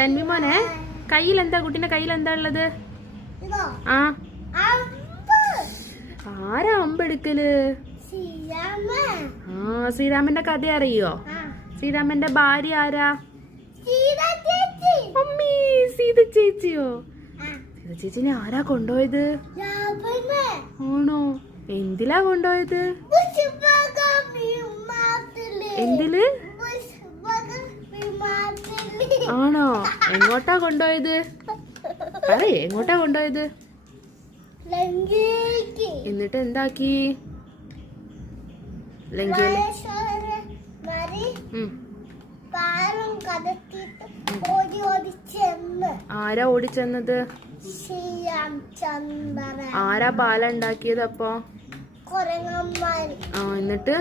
തൻവി മോനെ, കയ്യിലെന്താ? കുട്ടീന്റെ കയ്യിലെന്താ ഉള്ളത്? ആ, ആരാ അമ്പെടുക്കല്? ആ, ശ്രീരാമന്റെ കഥ അറിയോ? ശ്രീരാമന്റെ ഭാര്യ ആരാ? അമ്മീ, സീത ചേച്ചിയോ? സീത ചേച്ചിനെ ആരാ കൊണ്ടുപോയത്? ആണോ? എന്തിലാ കൊണ്ടുപോയത്? എന്തില്? ആണോ? എങ്ങോട്ടാ കൊണ്ടുപോയത്? പറയേ, എങ്ങോട്ടാ കൊണ്ടുപോയത്? എന്നിട്ട് എന്താക്കി? ലങ്കയില് ആരാ ഓടിച്ചെന്നത്? ആരാ പാല ഉണ്ടാക്കിയത് അപ്പൊ? ആ, എന്നിട്ട്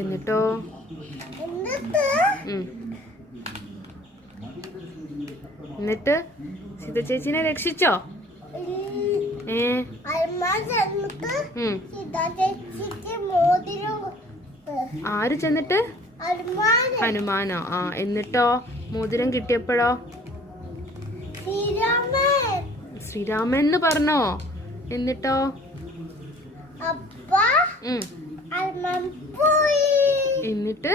എന്നിട്ടോ? എന്നിട്ട് സീത ചേച്ചിനെ രക്ഷിച്ചോ? ആര് ചെന്നിട്ട്? ഹനുമാനോ? ആ, എന്നിട്ടോ? മോതിരം കിട്ടിയപ്പോഴോ? ശ്രീരാമൻ എന്ന് പറഞ്ഞോ? എന്നിട്ടോ? എന്നിട്ട്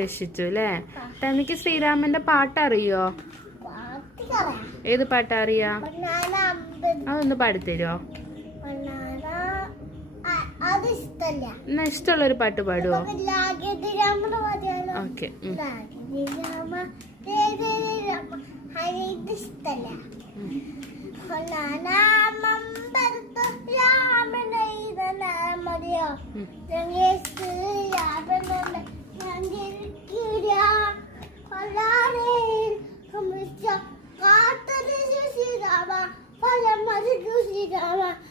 രക്ഷിച്ചു അല്ലേ? തനിക്ക് ശ്രീരാമന്റെ പാട്ടറിയോ? ഏത് പാട്ടാ അറിയാ? അതൊന്ന് പാടിത്തരുമോ? എന്നാ ഇഷ്ടമുള്ളൊരു പാട്ട് പാടുവോ? ഓക്കെ. Ram